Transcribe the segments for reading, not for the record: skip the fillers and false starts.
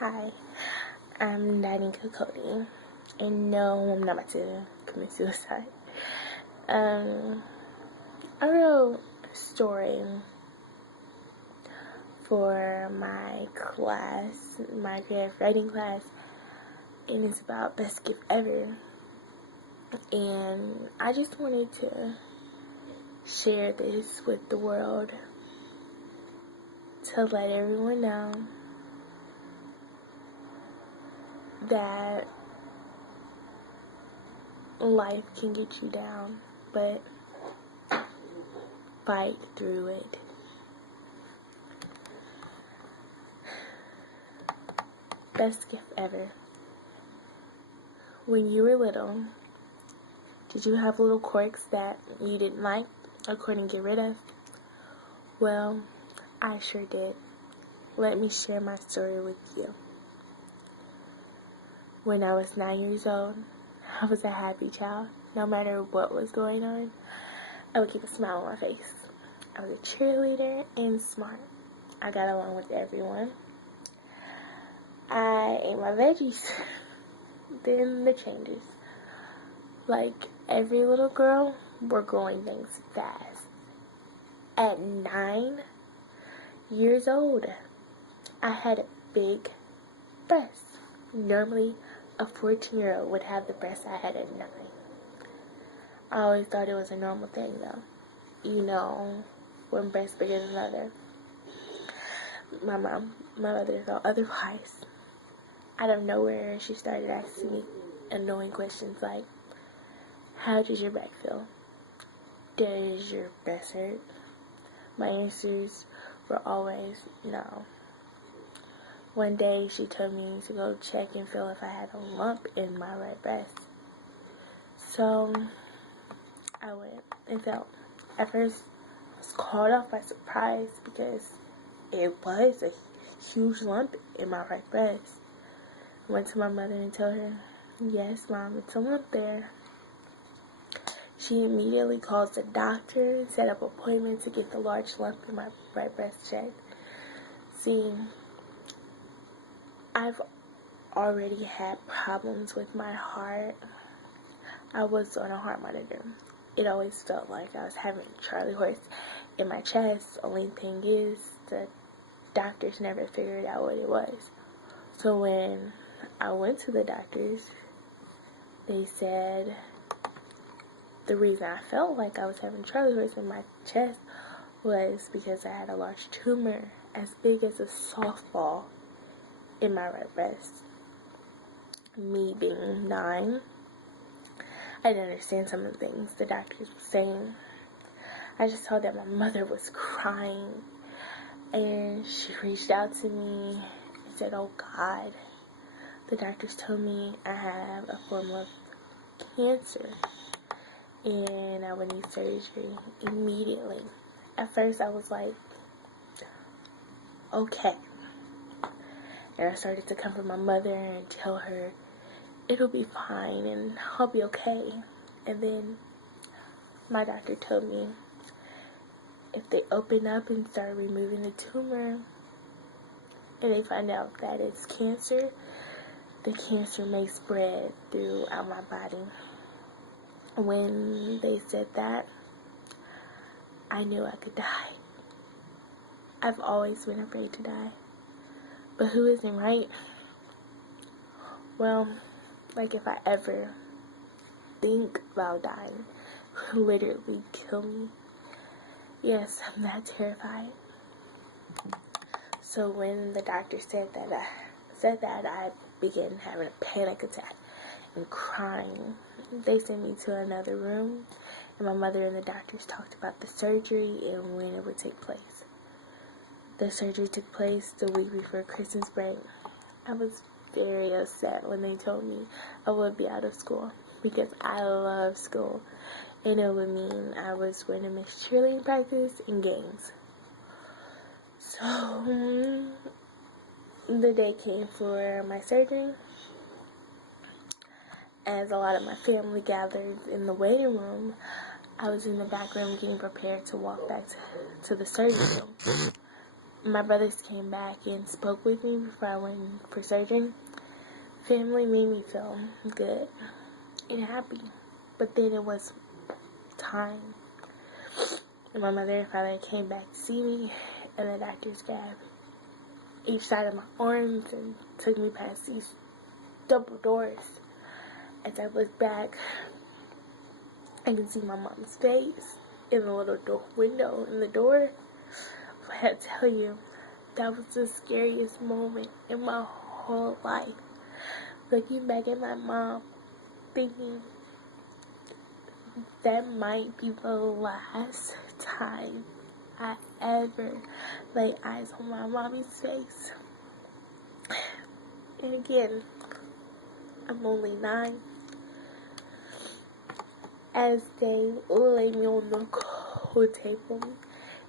Hi, I'm Danica Cody, and no, I'm not about to commit suicide. I wrote a story for my class, my creative writing class, and it's about best gift ever. And I just wanted to share this with the world to let everyone know that life can get you down, but fight through it. Best gift ever. When you were little, did you have little quirks that you didn't like or couldn't get rid of? Well, I sure did. Let me share my story with you. When I was 9 years old, I was a happy child. No matter what was going on, I would keep a smile on my face. I was a cheerleader and smart. I got along with everyone. I ate my veggies. Then the changes. Like every little girl, we're growing things fast. At 9 years old, I had a big breast. Normally, a 14-year-old would have the breast I had at 9. I always thought it was a normal thing, though. You know, one breast bigger than another. My mother thought otherwise. Out of nowhere, she started asking me annoying questions like, how does your back feel? Does your breast hurt? My answers were always no. One day, she told me to go check and feel if I had a lump in my right breast. So, I went and felt. At first, I was caught off by surprise because it was a huge lump in my right breast. I went to my mother and told her, yes, Mom, it's a lump there. She immediately calls the doctor and set up an appointment to get the large lump in my right breast checked. See, I've already had problems with my heart. I was on a heart monitor. It always felt like I was having a Charlie horse in my chest. Only thing is, the doctors never figured out what it was. So when I went to the doctors, they said the reason I felt like I was having Charlie horse in my chest was because I had a large tumor as big as a softball in my right breast. Me being 9, I didn't understand some of the things the doctors were saying. I just saw that my mother was crying, and she reached out to me and said, oh God, the doctors told me I have a form of cancer and I would need surgery immediately. At first I was like, okay. And I started to comfort my mother and tell her it'll be fine and I'll be okay. And then my doctor told me if they open up and start removing the tumor and they find out that it's cancer, the cancer may spread throughout my body. When they said that, I knew I could die. I've always been afraid to die. But who isn't, right? Well, like if I ever think about dying, it would literally kill me. Yes, I'm that terrified. So when the doctor said that, I began having a panic attack and crying. They sent me to another room, and my mother and the doctors talked about the surgery and when it would take place. The surgery took place the week before Christmas break. I was very upset when they told me I would be out of school because I love school, and it would mean I was going to miss cheerleading practice and games. So the day came for my surgery. As a lot of my family gathered in the waiting room, I was in the back room getting prepared to walk back to the surgery room. my brothers came back and spoke with me before I went for surgery. Family made me feel good and happy. But then it was time. And my mother and father came back to see me, and the doctors grabbed each side of my arms and took me past these double doors. As I look back, I can see my mom's face in the little window in the door. But I tell you, that was the scariest moment in my whole life. Looking back at my mom, thinking that might be the last time I ever lay eyes on my mommy's face. And again, I'm only 9. As they lay me on the cold table,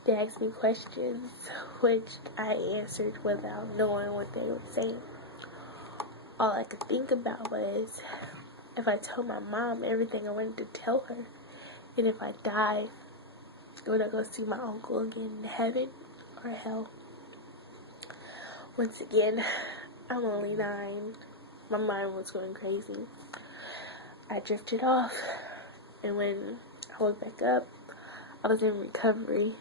they asked me questions, which I answered without knowing what they were saying. All I could think about was, if I told my mom everything I wanted to tell her, and if I died, would I go see my uncle again in heaven or hell? Once again, I'm only 9. My mind was going crazy. I drifted off, and when I woke back up, I was in recovery,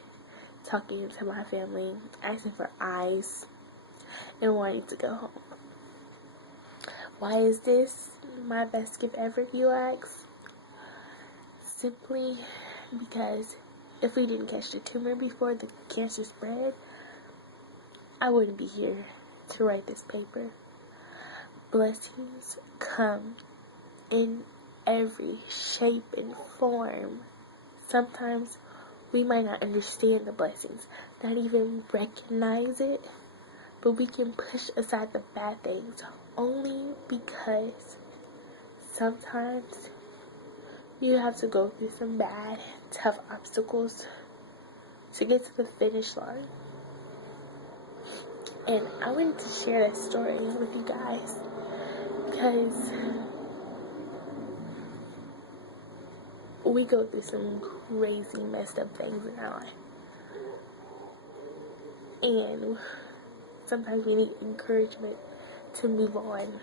talking to my family, asking for eyes, and wanting to go home. Why is this my best gift ever, you ask? Simply because if we didn't catch the tumor before the cancer spread, I wouldn't be here to write this paper. Blessings come in every shape and form. Sometimes we might not understand the blessings, not even recognize it, but we can push aside the bad things only because sometimes you have to go through some bad, tough obstacles to get to the finish line. And I wanted to share that story with you guys because we go through some crazy, messed up things in our life. And sometimes we need encouragement to move on.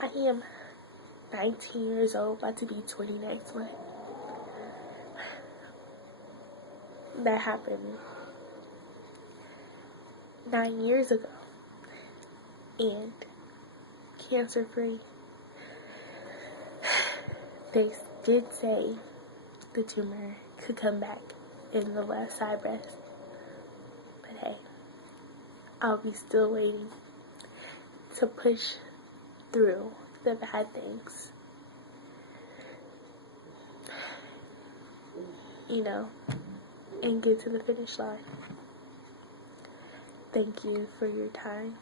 I am 19 years old, about to be 20 next month. That happened 9 years ago. And cancer free. They did say the tumor could come back in the left side breast. But hey, I'll be still waiting to push through the bad things. And get to the finish line. Thank you for your time.